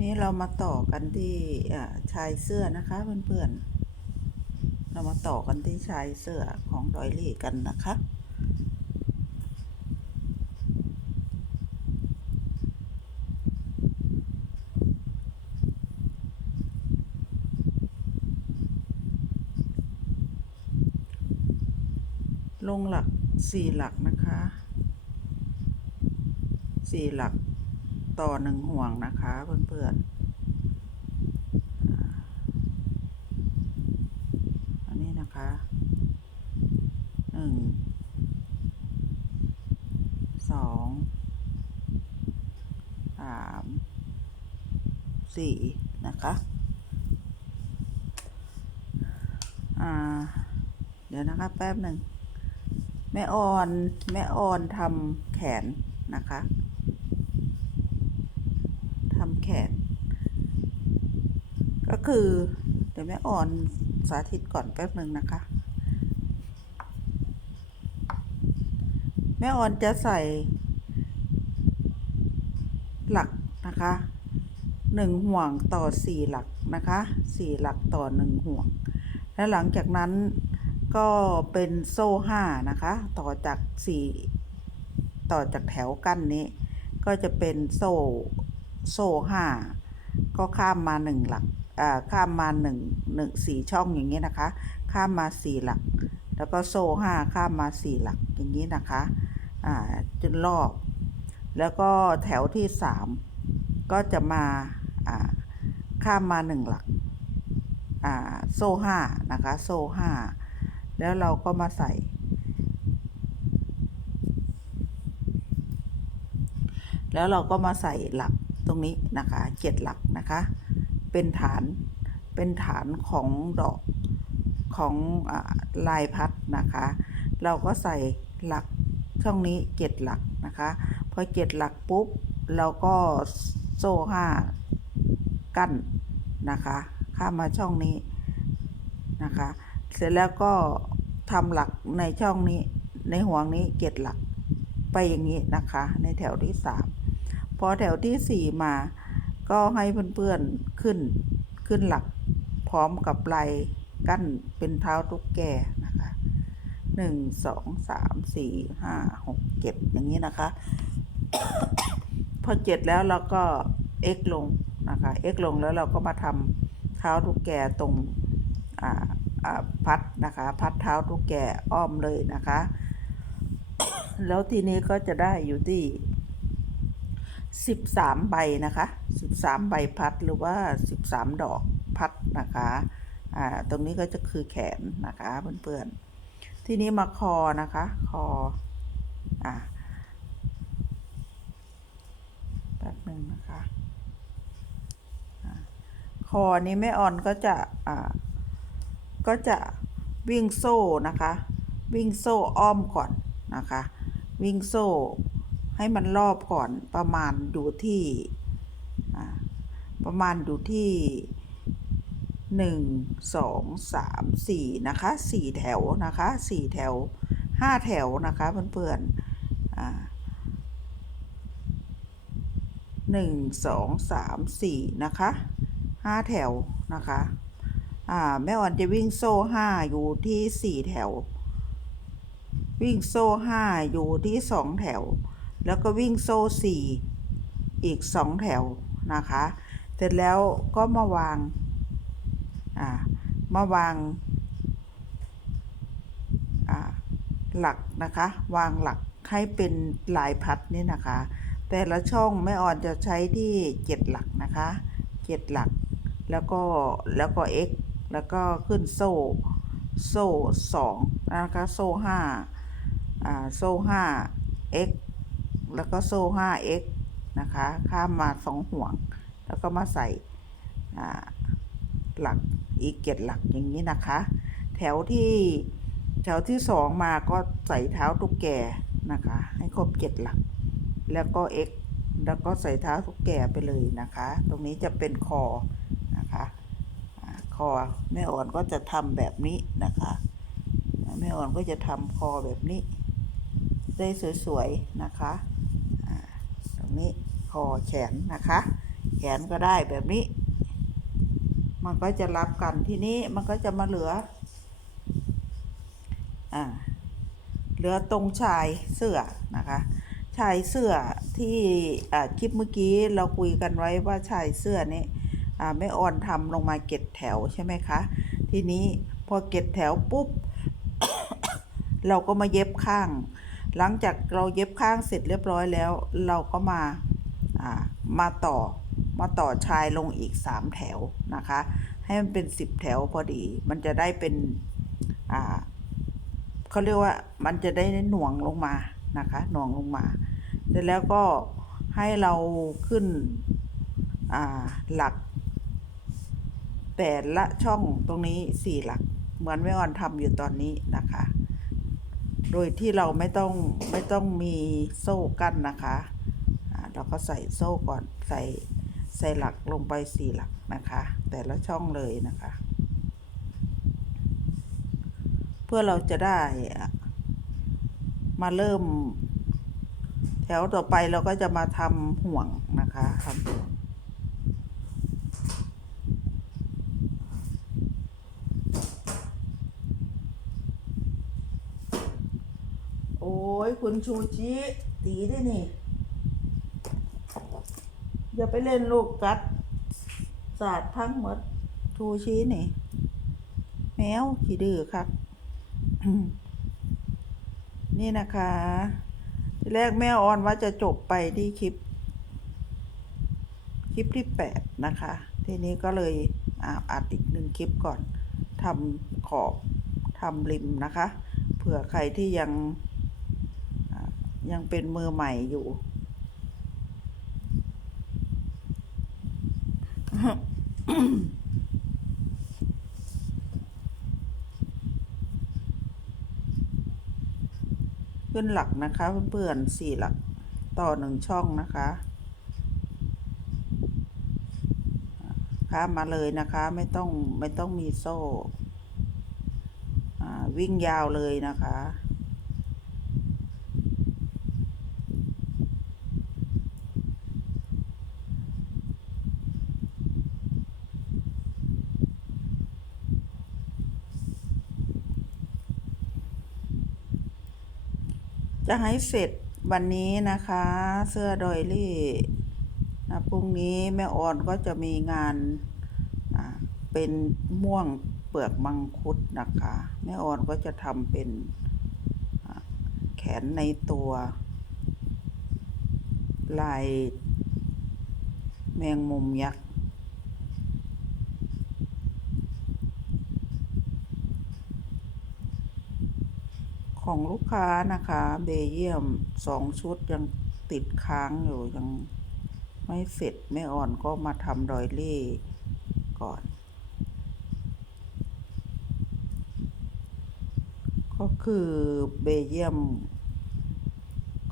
นี้เรามาต่อกันที่ชายเสื้อนะคะเพื่อนๆ เรามาต่อกันที่ชายเสื้อของดอยลี่กันนะคะ ลงหลักสี่หลักนะคะสี่หลัก ต่อหนึ่งห่วงนะคะเพื่อนๆ อันนี้นะคะหนึ่งสองสามสี่นะคะอ่าเดี๋ยวนะคะแป๊บหนึ่งแม่อ่อนแม่อ่อนทำแขนนะคะทำแขน ก็ คือ เดี๋ยวแม่อ่อนสาธิตก่อนแป๊บหนึ่งนะคะ แม่อ่อนจะใส่ หลักนะคะหนึ่งห่วงต่อสี่หลักนะคะสี่หลักต่อหนึ่งห่วง และหลังจากนั้นก็เป็นโซ่ห้านะคะ ต่อจากสี่ต่อจากแถวกั้นนี้ ก็จะเป็นโซ่โซ่ห้าก็ข้ามมาหนึ่งหลัก ข้ามมาหนึ่งสี่ช่องอย่างนี้นะคะ ข้ามมาสี่หลัก แล้วก็โซ่ห้าข้ามมาสี่หลักอย่างนี้นะคะจนรอบ แล้วก็แถวที่สามก็จะมาข้ามมาหนึ่งหลักโซ่ห้านะคะ โซ่ห้าแล้วเราก็มาใส่แล้วเราก็มาใส่หลักตรงนี้นะคะเจ็ดหลักนะคะ เป็นฐานเป็นฐานของดอกของอลายพัดนะคะ เราก็ใส่หลักช่องนี้เจ็ดหลักนะคะพอเจ็ดหลักปุ๊บเราก็โซ่ห้ากั้นนะคะ ข้ามมาช่องนี้นะคะ เสร็จแล้วก็ทำหลักในช่องนี้ในห่วงนี้เจ็ดหลักไปอย่างนี้นะคะ ในแถวที่สามพอแถวที่สี่มา ก็ให้เพื่อนๆขึ้นขึ้นหลักพร้อมกับไหลกั้นเป็นเท้าตุ๊กแกนะคะหนึ่งสองสามสี่ห้าหกเจ็ดอย่างนี้นะคะ พอเจ็ดแล้วเราก็ x ลงนะคะ x ลงแล้วเราก็มาทำเท้าตุ๊กแกตรงอ่าพัดนะคะ พัดเท้าตุ๊กแกอ้อมเลยนะคะ แล้วทีนี้ก็จะได้อยู่ที่ สิบสามใบนะคะสิบสามใบพัดหรือว่าสิบสามดอกพัดนะคะอ่าตรงนี้ก็จะคือแขนนะคะเพื่อนๆทีนี้มาคอนะคะ คออ่าแป๊บหนึ่งนะคะคอนี้แม่ออนก็จะอ่าก็จะวิ่งโซ่นะคะ วิ่งโซ่อ้อมก่อนนะคะ วิ่งโซ่ ให้มันรอบก่อนประมาณอยู่ที่ประมาณอยู่ที่หนึ่งสองสามสี่นะคะสี่แถวนะคะสี่แถวห้าแถวนะคะเพื่อนๆอ่าหนึ่งสองสามสี่นะคะห้าแถวนะคะอ่าแม่อ่อนจะวิ่งโซ่ห้าอยู่ที่สี่แถว วิ่งโซ่ห้าอยู่ที่สองแถว แล้วก็วิ่งโซ่สี่อีกสองแถวนะคะ เสร็จแล้วก็มาวาง อ่ามาวาง อ่า หลักนะคะ วางหลักให้เป็นลายพัดนี่นะคะ แต่ละช่องแม่อ่อนจะใช้ที่เจ็ดหลักนะคะเจ็ดหลัก แล้วก็ แล้วก็ x แล้วก็ขึ้นโซ่ โซ่สองนะคะ โซ่ห้าอ่า โซ่ห้า x แล้วก็โซ่ห้า x นะคะ ข้ามมาสองห่วง แล้วก็มาใส่หลักอีกเจ็ดหลักอย่างนี้นะคะ แถวที่แถวที่สองมาก็ใส่เท้าตุ๊กแกนะคะ ให้ครบเจ็ดหลัก แล้วก็ x แล้วก็ใส่เท้าตุ๊กแกไปเลยนะคะ ตรงนี้จะเป็นคอนะคะคอแม่อ่อนก็จะทำแบบนี้นะคะแม่อ่อนก็จะทำคอแบบนี้ ได้สวยๆนะคะ นี้คอแขนนะคะ แขนก็ได้แบบนี้ มันก็จะรับกันทีนี้มันก็จะมาเหลืออ่าเหลือตรงชายเสื้อนะคะชายเสื้อที่คลิปเมื่อกี้เราคุยกันไว้ว่าชายเสื้อนี้ไม่อ่อนทำลงมาเก็ดแถวใช่ไหมคะ ทีนี้พอเก็ดแถวปุ๊บ เราก็มาเย็บข้าง หลังจากเราเย็บข้างเสร็จเรียบร้อยแล้ว เราก็มาามาต่อมาต่อชายลงอีกสามแถวนะคะ ให้มันเป็นสิบแถวพอดี มันจะได้เป็นอ่าเขาเรียกว่ามันจะได้หน่วงลงมานะคะหน่วงลงมาเสร็จแล้วก็ให้เราขึ้นอ่าหลักแต่ละช่องตรงนี้สี่หลัก เหมือนแม่ออนทำอยู่ตอนนี้นะคะ โดยที่เราไม่ต้องไม่ต้องมีโซ่กั้นนะคะเราก็ใส่โซ่ก่อนใส่ใส่หลักลงไปสี่หลักนะคะ แต่ละช่องเลยนะคะ เพื่อเราจะได้มาเริ่ม แถวต่อไปเราก็จะมาทำห่วงนะคะทำห่วงโอ้ย คุณชูชิตีได้นี่ อย่าไปเล่นลูกกัดสาดทั้งหมดชูชีนี่ แมวขี้ดื้อครับนี่นะคะ ทีแรกแม่ออนว่าจะจบไปที่คลิป คลิปที่แปดนะคะ ทีนี้ก็เลยอ่าอัดอีกหนึ่งคลิปก่อนทำขอบทำริมนะคะ เผื่อใครที่ยัง ยังเป็นมือใหม่อยู่ ขึ้นหลักนะคะเพื่อนๆสี่หลักต่อหนึ่งช่องนะคะข้ามมาเลยนะคะไม่ต้องไม่ต้องมีโซ่วิ่งยาวเลยนะคะ จะให้เสร็จวันนี้นะคะ เสื้อดอยลี่นะพรุ่งนี้แม่ออนก็จะมีงานเป็นม่วงเปลือกมังคุดนะคะ แม่ออนก็จะทำเป็นแขนในตัวลายแมงมุมยักษ์ ของลูกค้านะคะ เบเยียมสองชุดยังติดค้างอยู่ยังไม่เสร็จไม่อ่อนก็มาทำดอยเล่ก่อน ก็คือเบเยียม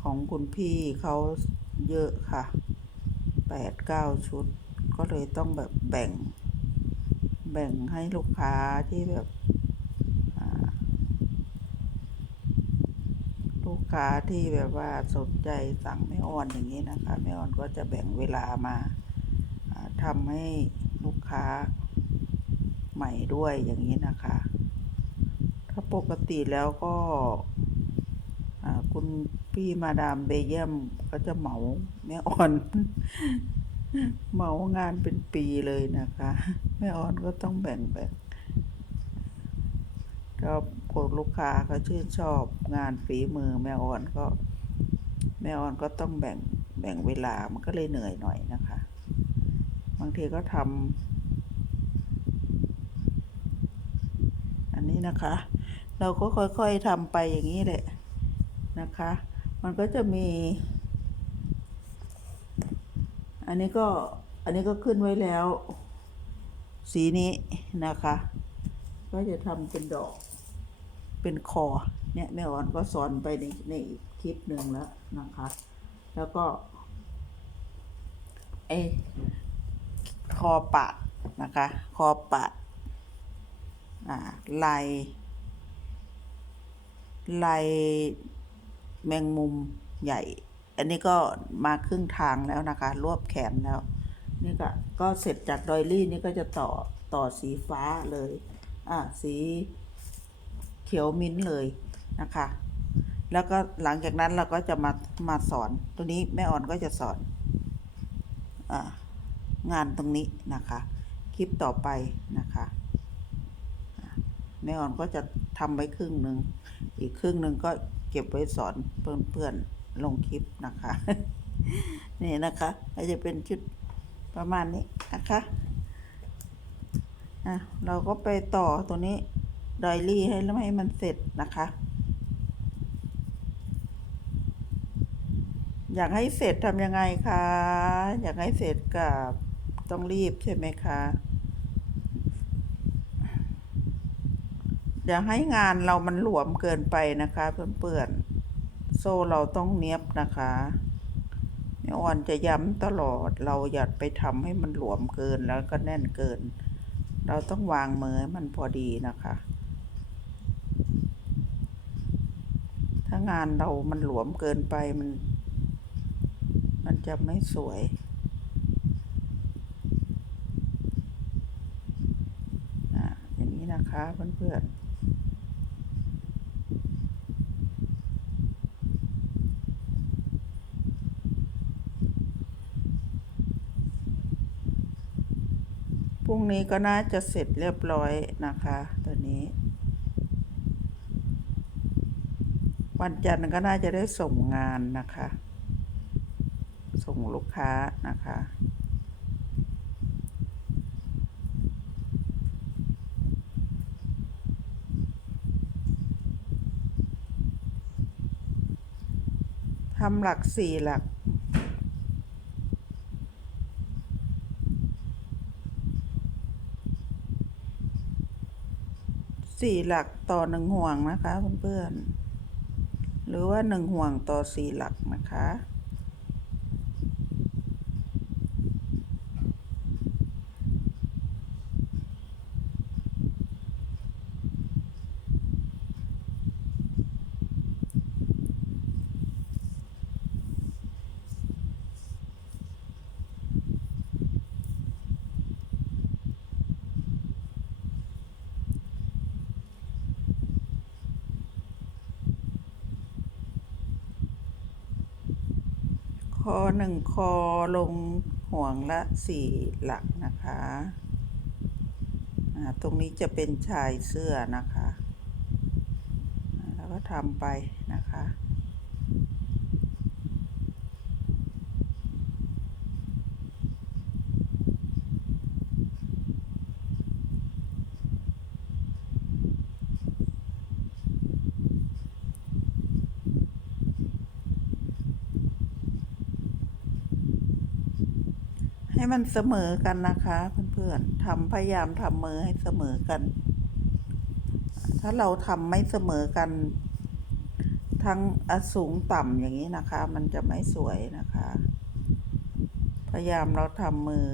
ของคุณพี่เขาเยอะค่ะแปดเก้าชุด ก็เลยต้องแบบแบ่ง แบ่งให้ลูกค้าที่แบบอ่า ลูก ค้าที่แบบว่าสนใจสั่งไม่อ่อนอย่างนี้นะคะไม่อ่อนก็จะแบ่งเวลามาอ่าทำให้ลูกค้าใหม่ด้วยอย่างนี้นะคะ ถ้าปกติแล้วก็คุณพี่มาดามเบเยียมก็จะเหมาแม่อ่อน เหมางานเป็นปีเลยนะคะ แม่อ่อนก็ต้องแบ่งแบ่ ก็คนลูกค้าเขาชื่นชอบงานฝีมือแม่อ่อนก็ แม่อ่อนก็ต้องแบ่งแบ่งเวลามันก็เลยเหนื่อยหน่อยนะคะ บางทีก็ทำอันนี้นะคะ เราก็ค่อยๆทำไปอย่างนี้แหละนะคะ มันก็จะมี อันนี้ก็อันนี้ก็ขึ้นไว้แล้ว สีนี้นะคะ ก็จะทำเป็นดอก เป็นคอเนี่ยแม่อ่อนก็สอนไปในในอีกคลิปหนึ่งแล้วนะคะ แล้วก็ไอคอปาดนะคะ คอปาดอ่าลายลายแมงมุมใหญ่ อันนี้ก็มาครึ่งทางแล้วนะคะ รวบแขนแล้ว นี่ก็ก็เสร็จจากดอยลี่นี่ก็จะต่อต่อสีฟ้าเลย อ่าสี ขียวมิ้นท์เลยนะคะ แล้วก็หลังจากนั้นเราก็จะมามาสอน ตัวนี้แม่อ่อนก็จะสอนองานตรงนี้นะคะ คลิปต่อไปนะคะแม่อ่อนก็จะทำไว้ครึ่งหนึ่งอีกครึ่งหนึ่งก็เก็บไว้สอนเพื่อนๆลงคลิปนะคะ นี่นะคะก็จะเป็นชุดประมาณนี้นะคะอะเราก็ไปต่อตัวนี้ ดอยลี่ให้แล้วให้มันเสร็จนะคะ อยากให้เสร็จทำยังไงคะ อยากให้เสร็จกับต้องรีบใช่ไหมคะอย่าให้งานเรามันหลวมเกินไปนะคะเพื่อนๆโซ่เราต้องเนี้ยบนะคะแม่อ่อนจะย้ำตลอดเราอย่าไปทำให้มันหลวมเกินแล้วก็แน่นเกิน เราต้องวางมือมันพอดีนะคะ ถ้างานเรามันหลวมเกินไปมัน มันจะไม่สวยอะอย่างนี้นะคะเพื่อนๆพรุ่งนี้ก็น่าจะเสร็จเรียบร้อยนะคะ ตัวนี้ วันจันทร์ก็น่าจะได้ส่งงานนะคะ ส่งลูกค้านะคะทำหลักสี่หลัก สี่หลักต่อหนึ่งห่วงนะคะเพื่อนๆ หรือว่าหนึ่งห่วงต่อสี่หลักนะคะ หนึ่งคอลงห่วงละสี่หลักนะคะตรงนี้จะเป็นชายเสื้อนะคะ แล้วก็ทำไปนะคะ ให้มันเสมอกันนะคะเพื่อนๆทำพยายามทำมือให้เสมอกัน ถ้าเราทำไม่เสมอกัน ทั้งอสูงต่ำอย่างนี้นะคะ มันจะไม่สวยนะคะ พยายามเราทำมือ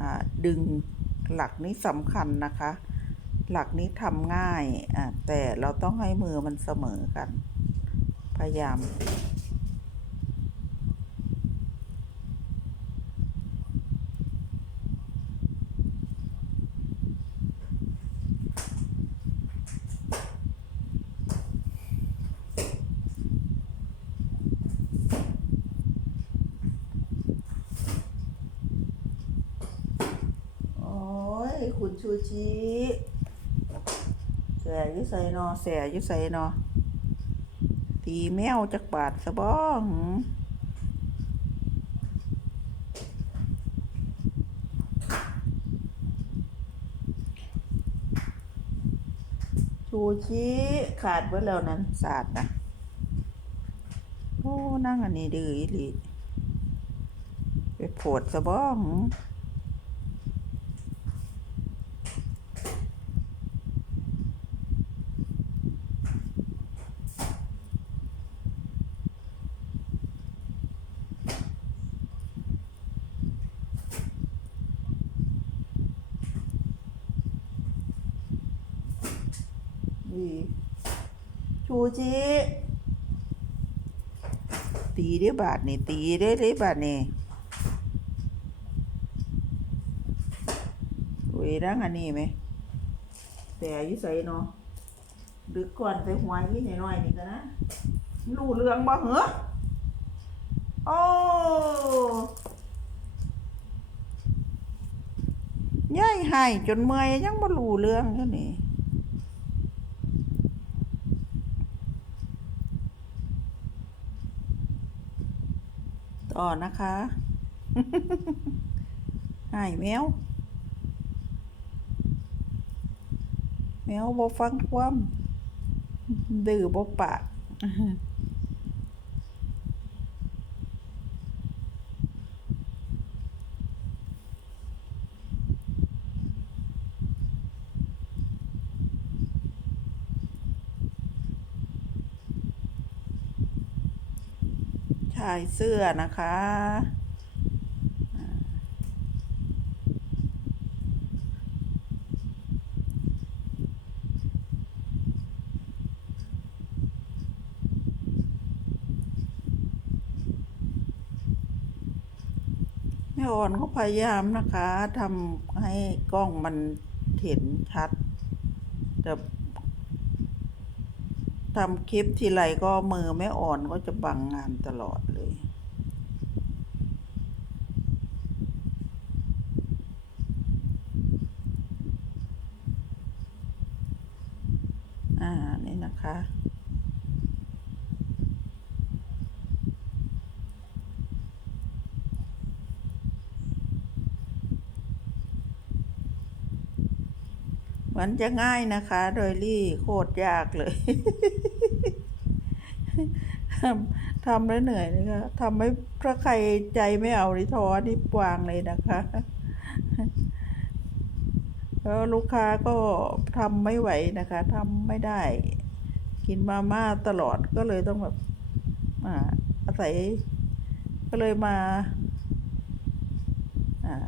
อดึงหลักนี้สำคัญนะคะ หลักนี้ทำง่ายแต่เราต้องให้มือมันเสมอกัน พยายาม โอ้ย คุณชูชิแสอยุใส่นอแสอยุใส่นอตีแมวจักบาทสะบ้องชูชิขาดไว้แล้วนั้นสาดนะโอ้นั่งอันนี้ดื้ออีหลีไปโผดสะบ้อง จีตีได้บาทนี่ตีได้ได้บาทนี่เวร่างอันนี้ไหมแต่อยุใส่เนาะดึกก่อนใส่หัวยี่หน่อยนี่กันนะรู้เรื่องบ่เหรอโอ้ย่ายหายจนเมื่อยยังบ่รู้เรื่องแค่นี้ ต่อนะคะหายแมว แมวบ่ฟังความดื้อบ่ปากายเสื้อนะคะ แม่อ่อนก็พยายามนะคะทำให้กล้องมันเห็นชัดแต่ ทำคลิปทีไรก็มือไม่อ่อนก็จะบังงานตลอดเลย อ่า นี่นะคะ มือนจะง่ายนะคะ โดยลี่โคตรยากเลยทำทำแล้วเหนื่อยนะคะทำให้ถ้าใครใจไม่เอานี่ท้อนี่วางเลยนะคะแล้วลูกค้าก็ทำไม่ไหวนะคะทำไม่ได้ กินมาม่าตลอดก็เลยต้องแบบอ่าอาศัย ก็เลยมาอ่า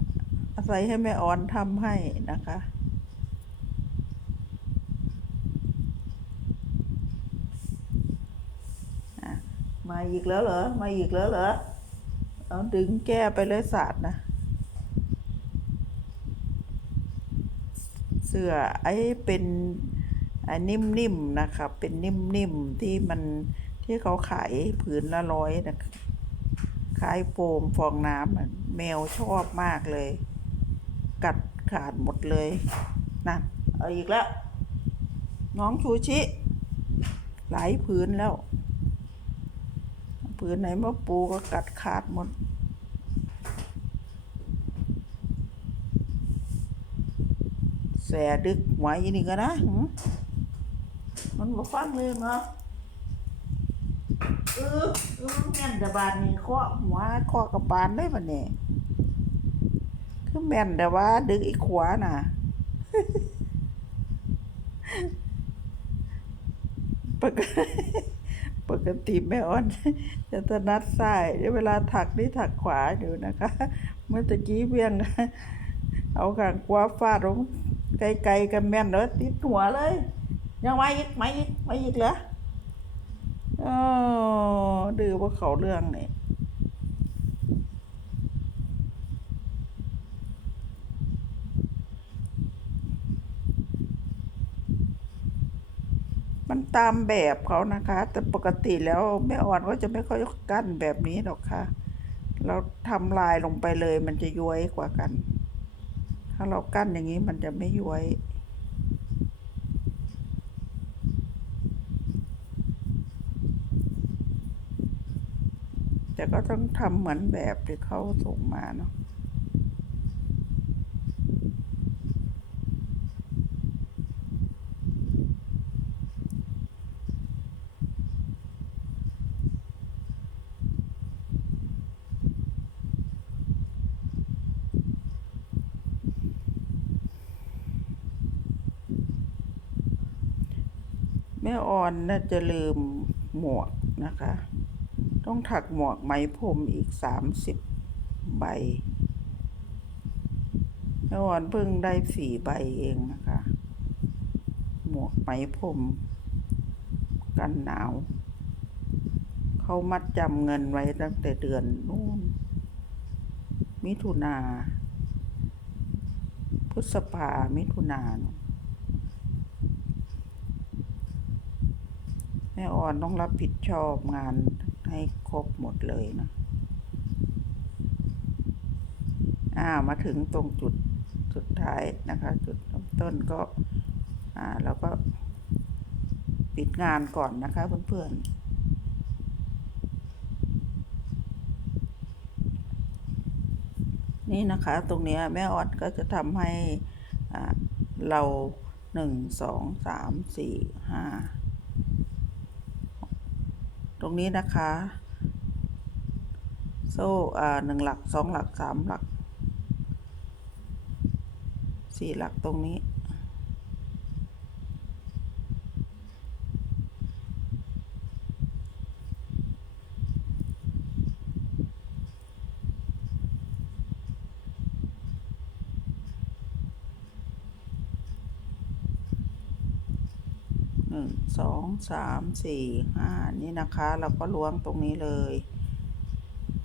อาศัยให้แม่ออนทำให้นะคะ มาอีกแล้วเหรอ มาอีกแล้วเหรอ เอาดึงแก้ไปเลยศาสตร์นะ เสื้อไอ้เป็นอ่านิ่มๆนะคะ เป็นนิ่มๆที่มันที่เขาขายผืนละร้อยนะขายโฟมฟองน้ำแมวชอบมากเลย กัดขาดหมดเลยนั่นเอาอีกแล้ว น้องชูชิ หลายผืนแล้ว ผืนไหนมาปูก็กัดขาดหมด แสดึกไหวอีนี่ก็นะมันบ่ฟังเลยเนาะเออเออแม่นต่บานนี่เคาะหัวเคาะกับบานเลยบัดนี้คือแม่นแต่ว่า ดึกอีกขวาน่ะปกติ ปกติแม่อ้อนจะถนัดซ้ายเวเวลาถักนี่ถักขวาอยู่นะคะ เมื่อตะกี้เวียง เอาขางขวาฟาดลงไกลๆกันแม่นเลยติดหัวเลย ยังไม่อีกไม่อีกไม่อีกเหรออ๋อดื้อว่าเขาเรื่องนี่ ตามแบบเขานะคะ แต่ปกติแล้วแม่อ่อนก็จะไม่ค่อยกั้นแบบนี้หรอกค่ะ เราทำลายลงไปเลยมันจะย้วยกว่ากัน ถ้าเรากั้นอย่างนี้มันจะไม่ย้วยแต่ก็ต้องทำเหมือนแบบที่เขาส่งมาเนาะ ม่ออนน่าจะลืมหมวกนะคะ ต้องถักหมวกไหมพรมอีกสามสิบใบแม่ออนเพิ่งได้สี่ใบเองนะคะ หมวกไหมพรมกันหนาว เขามัดจำเงินไว้ตั้งแต่เดือนนู่น มิถุนาพฤษภามิถุนาน แม่อ่อนต้องรับผิดชอบงานให้ครบหมดเลยนะอ่ามาถึงตรงจุดสุดท้ายนะคะ จุดเริ่มต้นก็อ่าเราก็ปิดงานก่อนนะคะเพื่อนๆนี่นะคะตรงนี้แม่ออดก็จะทำให้อ่าเราหนึ่งสองสามสี่ห้า ตรงนี้นะคะ โซ่หนึ่งหลักสองหลักสามหลักสี่หลักตรงนี้ หนึ่ง สองสามสี่ห้านี่นะคะ เราก็ล้วงตรงนี้เลย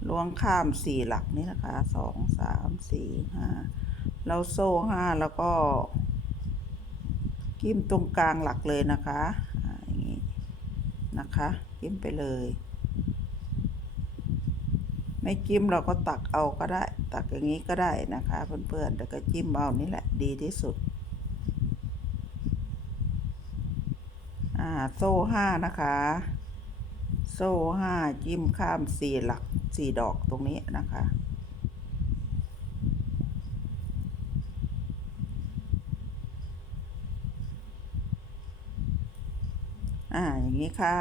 ล้วงข้ามสี่หลักนี่นะคะสองสามสี่ห้าเราโซ่ห้าแล้วก็กิ้มตรงกลางหลักเลยนะคะอย่างนี้นะคะกิ้มไปเลย ไม่จิ้มเราก็ตักเอาก็ได้ ตักอย่างนี้ก็ได้นะคะ เพื่อนๆแต่ก็จิ้มเอานี่แหละดีที่สุด อ่า โซ่ห้านะคะ โซ่ห้าจิ้มข้ามสี่หลักสี่ดอกตรงนี้นะคะ อ่า อย่างนี้ค่ะ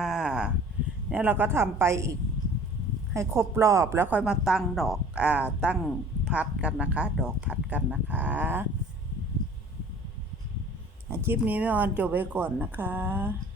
เนี่ยเราก็ทำไปอีกให้ครบรอบแล้วค่อยมาตั้งดอก อ่า ตั้งพัดกันนะคะ ดอกพัดกันนะคะอาชีพนี้แม่ออนจบไว้ก่อนนะคะ